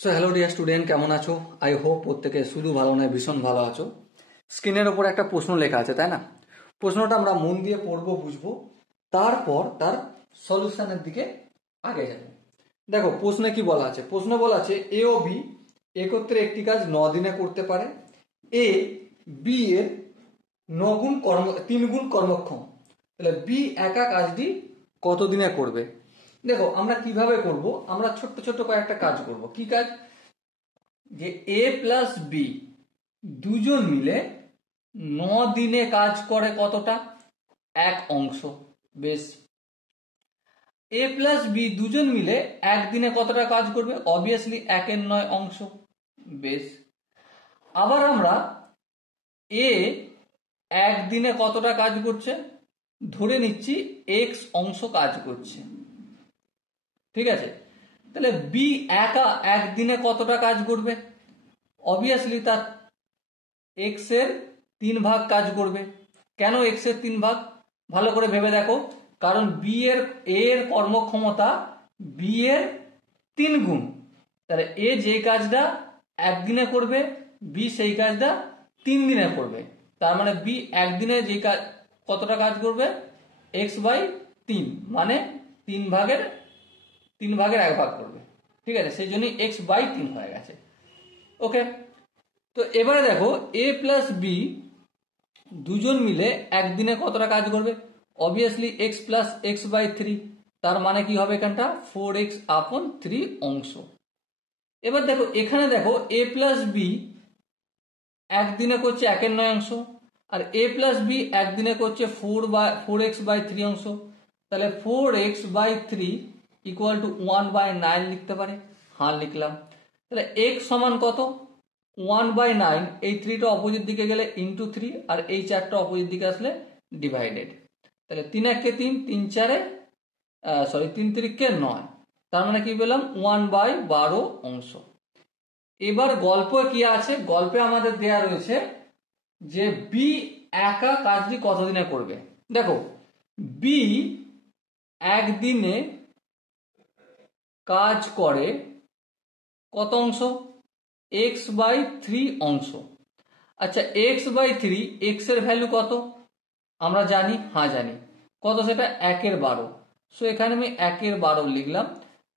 So hello dear student, কেমন আছো? I hope প্রত্যেকে শুধু ভালো নয় ভীষণ ভালো আছো। স্ক্রিনের ওপর একটা প্রশ্ন লেখা আছে, তাই না? প্রশ্নটা আমরা মন দিয়ে পড়বো, বুঝবো, তারপর তার সলিউশনের দিকে আগে যাবো। দেখো প্রশ্নে কি বলা আছে। প্রশ্নে বলা আছে এ ও বি একত্রে একটি কাজ 9 দিনে করতে পারে। এ বি এর 3 গুণ কর্মক্ষম। তাহলে বি একা কাজটি কত দিনে করবে? দেখো আমরা কিভাবে করব, আমরা ছোট্ট ছোট্ট কয়েকটা কাজ করব। কি কাজ? যে এ প্লাস বি দুজন মিলে 9 দিনে কাজ করে কতটা? 1 অংশ। বেশ। এ প্লাস বি দুজন মিলে একদিনে কতটা কাজ করবে? অবভিয়াসলি 1 এর 9 অংশ। বেশ। আবার আমরা এ একদিনে কতটা কাজ করছে ধরে নিচ্ছি, এক্স অংশ কাজ করছে, ঠিক আছে? তাহলে বি একা একদিনে কতটা কাজ করবে? অবভিয়াসলি তার এক্স এর 3 ভাগ কাজ করবে। কেন এক্স এর 3 ভাগ? ভালো করে ভেবে দেখো। কারণ বি এর কর্মক্ষমতা বি এর 3 গুণ। তাহলে এ যে কাজটা একদিনে করবে, বি সেই কাজটা 3 দিনে করবে। তার মানে বি একদিনে যে কাজ কতটা কাজ করবে? এক্স বাই 3, মানে 3 ভাগের 1 ভাগ করবে, ঠিক আছে? সেই জন্যই এক্স বাই 3 হয়ে গেছে। ওকে, তো এবারে দেখো এ প্লাস বি দুজন মিলে একদিনে কতটা কাজ করবে? Obviously X plus X by 3, তার মানে কি হবে এখানটা? 4x আপন 3 অংশ। এবার দেখো এখানে দেখো এ প্লাস বি একদিনে করছে 1 এর 9 অংশ, আর এ প্লাস বি একদিনে করছে 4x বাই 3 অংশ। তাহলে 4x বাই 3 ইকুয়াল টু 1/9 লিখতে পারে। হ্যাঁ লিখলাম। তাহলে x সমান কত? 1/9। এই 3টা অপোজিট দিকে গেলে ইন্টু 3, আর এই 4টা অপোজিট দিকে আসলে ডিভাইডেড। তাহলে 3 1 3, 3 4 3 3 9, তার মানে কি পেলাম? 1/12 অংশ। এবার গল্প কি আছে? গল্পে আমাদের দেয়া রয়েছে যে বি একা কাজটি কতদিনে করবে। দেখো বি একদিনে কাজ করে কত অংশ? এক্স বাই 3 অংশ। আচ্ছা এক্স বাই 3, এক্স এর ভ্যালু কত আমরা জানি? হ্যাঁ জানি। কত সেটা? 1 এর 12। সো এখানে আমি 1 এর 12 লিখলাম,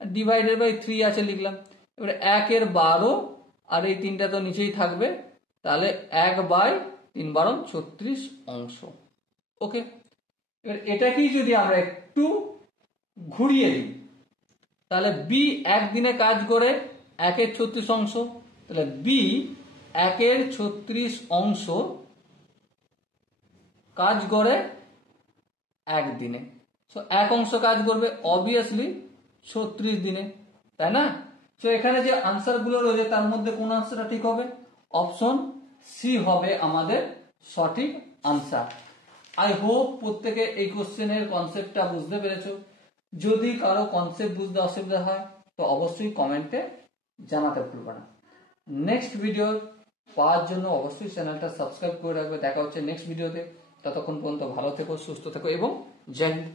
ডিভাইডেড বাই 3 আছে লিখলাম। এবারে 1 এর 12, আর এই 3টা তো নিচেই থাকবে, তাহলে 1/3 36 অংশ। ওকে, এবার এটাকেই যদি আমরা একটু ঘুরিয়ে দিই, তাহলে বি একদিনে কাজ করে 1 এর 36 অংশ। তাহলে বি 1 এর 36 অংশ কাজ করে একদিনে। সো 1 অংশ কাজ করবে অবভিয়াসলি 36 দিনে, তাই না? তো এখানে যে আনসার গুলো রয়েছে তার মধ্যে কোন আনসারটা ঠিক হবে? অপশন সি হবে আমাদের সঠিক আনসার। আই হোপ প্রত্যেকে এই কোশ্চেনের কনসেপ্টটা বুঝতে পেরেছো। যদি কারো কনসেপ্ট বুঝতে অসুবিধা হয় তো অবশ্যই কমেন্টে জানাতে ভুলবে না। নেক্সট ভিডিও পাওয়ার জন্য অবশ্যই চ্যানেলটা সাবস্ক্রাইব করে রাখবে। দেখা হচ্ছে নেক্সট ভিডিওতে। ততক্ষণ পর্যন্ত ভালো থেকো, সুস্থ থেকো এবং জয় হিন্দ।